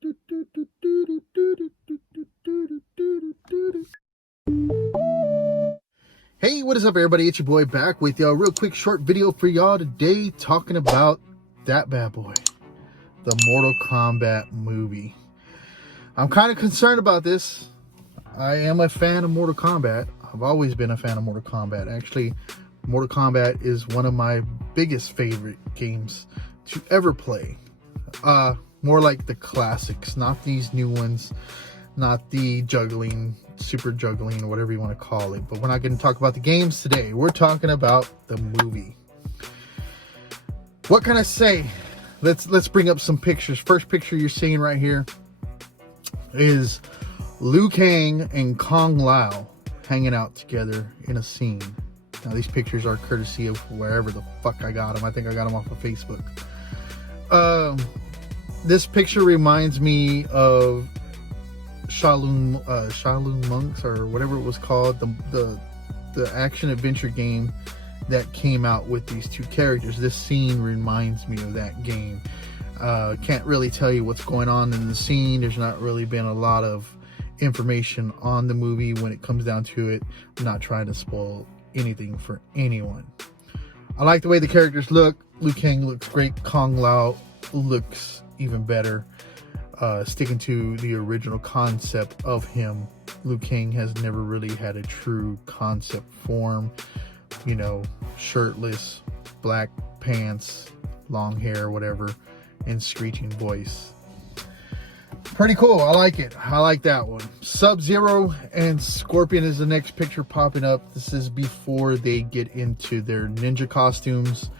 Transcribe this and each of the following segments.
Hey, what is up, everybody? It's your boy back with y'all. Real quick short video for y'all today talking about that bad boy, the Mortal Kombat movie. I'm kind of concerned about this. I am a fan of Mortal Kombat. I've always been a fan of Mortal Kombat. Actually, Mortal Kombat is one of my biggest favorite games to ever play. More like the classics, not these new ones, not the juggling, super juggling, or whatever you want to call it. But we're not going to talk about the games today. We're talking about the movie. What can I say? Let's bring up some pictures. First picture you're seeing right here is Liu Kang and Kung Lao hanging out together in a scene. Now these pictures are courtesy of wherever the fuck I got them. I think I got them off of Facebook. This picture reminds me of Shaolin Monks, or whatever it was called, the action adventure game that came out with these two characters. This scene reminds me of that game. Can't really tell you what's going on in the scene. There's not really been a lot of information on the movie when it comes down to it. I'm not trying to spoil anything for anyone. I like the way the characters look. Liu Kang looks great. Kung Lao looks even better. Sticking to the original concept of him. Liu Kang has never really had a true concept form. You know, shirtless, black pants, long hair, whatever, and screeching voice. Pretty cool. I like it. I like that one. Sub-Zero and Scorpion is the next picture popping up. This is before they get into their ninja costumes.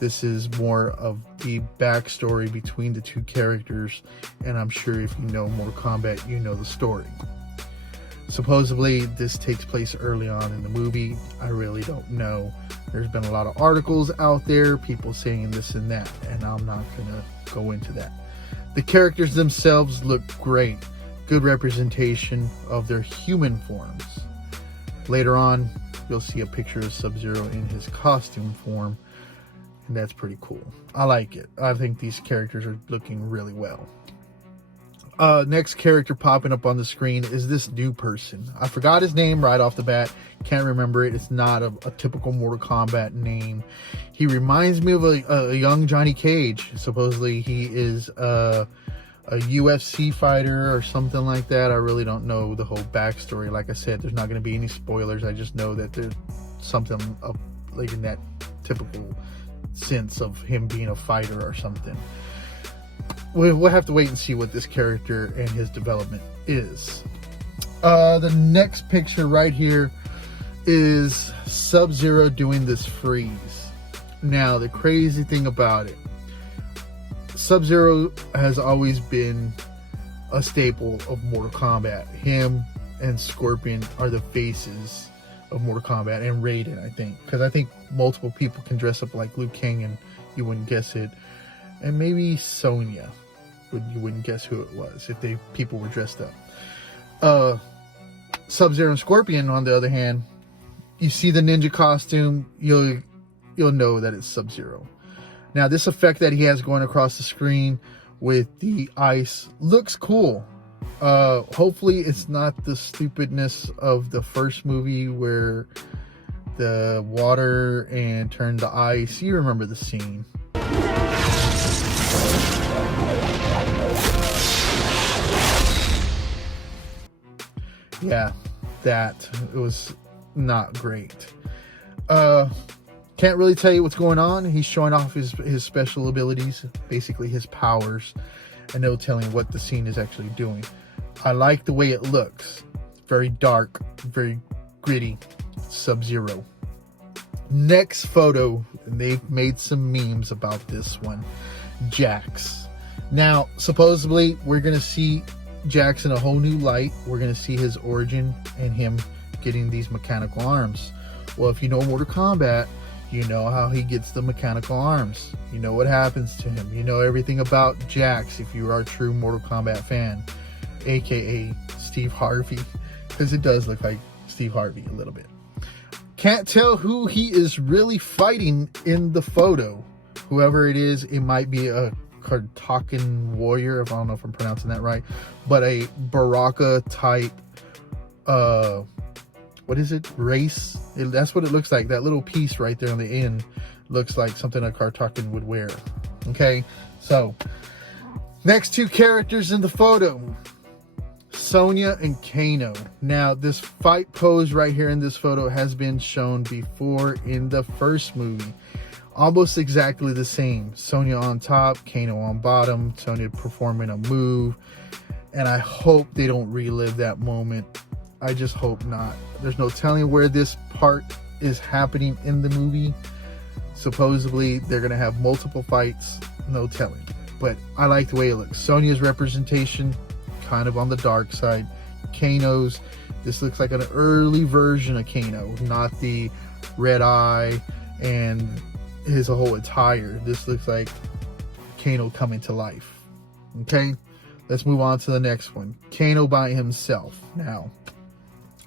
This is more of the backstory between the two characters, and I'm sure if you know Mortal Kombat, you know the story. Supposedly, this takes place early on in the movie. I really don't know. There's been a lot of articles out there, people saying this and that, and I'm not gonna go into that. The characters themselves look great. Good representation of their human forms. Later on, you'll see a picture of Sub-Zero in his costume form, and that's pretty cool. I like it. I think these characters are looking really well. Next character popping up on the screen is this new person. I forgot his name right off the bat. Can't remember it. It's not a typical Mortal Kombat name. He reminds me of a young Johnny Cage. Supposedly he is a UFC fighter or something like that. I really don't know the whole backstory. Like I said, there's not going to be any spoilers. I just know that there's something of, like, in that typical sense of him being a fighter or something. We'll have to wait and see what this character and his development is. The next picture right here is Sub-Zero doing this freeze. Now, the crazy thing about it, Sub-Zero has always been a staple of Mortal Kombat. Him and Scorpion are the faces of Mortal Kombat, and Raiden, I think, because I think multiple people can dress up like Liu Kang and you wouldn't guess it. And maybe Sonya, you wouldn't guess who it was if people were dressed up. Sub-Zero and Scorpion, on the other hand, you see the ninja costume, you'll know that it's Sub-Zero. Now, this effect that he has going across the screen with the ice looks cool. Hopefully it's not the stupidness of the first movie where the water and turned to ice. You remember the scene. Yeah, it was not great. Can't really tell you what's going on. He's showing off his special abilities, basically his powers, and no telling what the scene is actually doing. I like the way it looks. Very dark, very gritty. Sub-Zero. Next photo, and they've made some memes about this one. Jax. Now, supposedly, we're going to see Jax in a whole new light. We're going to see his origin and him getting these mechanical arms. Well, if you know Mortal Kombat, you know how he gets the mechanical arms. You know what happens to him. You know everything about Jax if you are a true Mortal Kombat fan, aka Steve Harvey, because it does look like Steve Harvey a little bit. Can't tell who he is really fighting in the photo. Whoever it is, it might be a Kartakan warrior, if I don't know if I'm pronouncing that right, but a Baraka type, what is it, race? That's what it looks like. That little piece right there on the end looks like something a Kartakan would wear. Okay, so next two characters in the photo, Sonya and Kano. Now, this fight pose right here in this photo has been shown before in the first movie. Almost exactly the same. Sonya on top, Kano on bottom, Sonya performing a move. And I hope they don't relive that moment. I just hope not. There's no telling where this part is happening in the movie. Supposedly, they're going to have multiple fights. No telling. But I like the way it looks. Sonya's representation, kind of on the dark side. Kano's, this looks like an early version of Kano. Not the red eye and his whole attire. This looks like Kano coming to life. Okay, let's move on to the next one. Kano by himself. Now,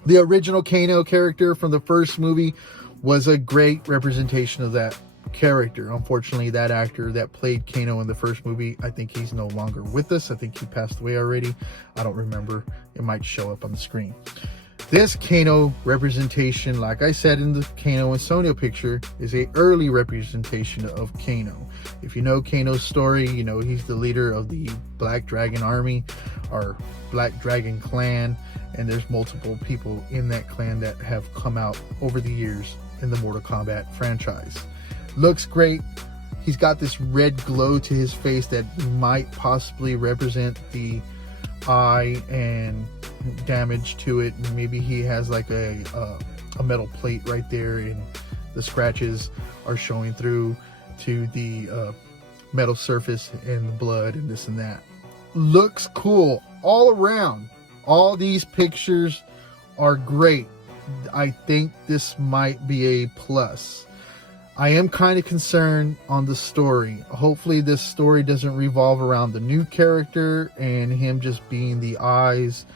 the original Kano character from the first movie was a great representation of that character. Unfortunately, that actor that played Kano in the first movie, I think he's no longer with us. I think he passed away already. I don't remember. It might show up on the screen. This Kano representation, like I said in the Kano and Sonya picture, is a early representation of Kano. If you know Kano's story, you know he's the leader of the Black Dragon Army, or Black Dragon Clan, and there's multiple people in that clan that have come out over the years in the Mortal Kombat franchise. Looks great. He's got this red glow to his face that might possibly represent the eye and damage to it. Maybe he has like a metal plate right there, and the scratches are showing through to the metal surface and the blood and this and that. Looks cool all around. All these pictures are great. I think this might be a plus. I am kind of concerned on the story. Hopefully this story doesn't revolve around the new character and him just being the eyes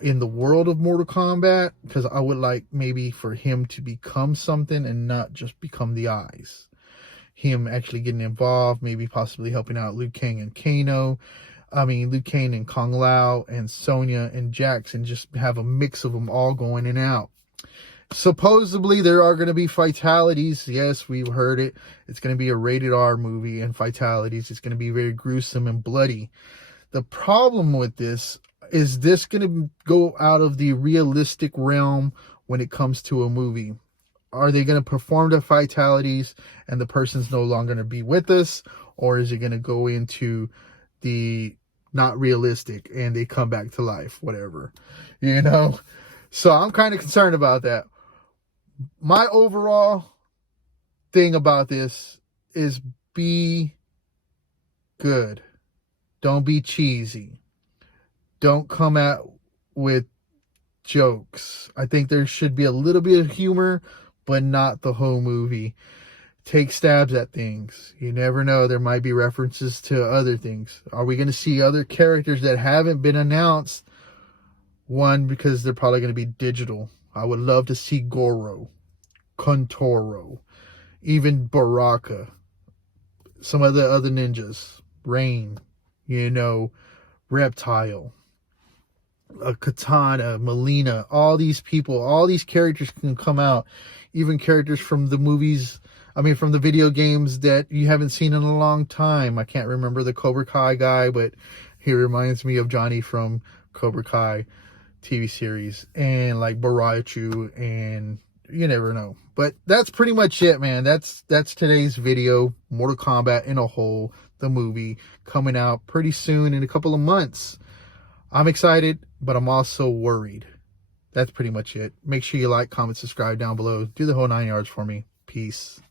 in the world of Mortal Kombat, because I would like maybe for him to become something and not just become the eyes. Him actually getting involved, maybe possibly helping out Liu Kang and Kano. Liu Kang and Kung Lao and Sonya and Jax, and just have a mix of them all going in and out. Supposedly there are going to be fatalities. Yes, we've heard it. It's going to be a rated R movie, and fatalities. It's going to be very gruesome and bloody. The problem with this is this going to go out of the realistic realm when it comes to a movie. Are they going to perform the fatalities and the person's no longer going to be with us? Or is it going to go into the not realistic and they come back to life? Whatever, you know? So I'm kind of concerned about that. My overall thing about this is be good. Don't be cheesy. Don't come out with jokes. I think there should be a little bit of humor, but not the whole movie. Take stabs at things. You never know. There might be references to other things. Are we going to see other characters that haven't been announced? One, because they're probably going to be digital. I would love to see Goro, Kontoro, even Baraka, some of the other ninjas, Rain, Reptile, Katana, Melina, all these people, all these characters can come out. Even characters from the movies, from the video games that you haven't seen in a long time. I can't remember the Cobra Kai guy, but he reminds me of Johnny from Cobra Kai TV series, and like Barachu, and you never know. But that's pretty much it, man. That's today's video. Mortal Kombat in a whole, the movie, coming out pretty soon in a couple of months. I'm excited, but I'm also worried. That's pretty much it. Make sure you like, comment, subscribe down below. Do the whole 9 yards for me. Peace.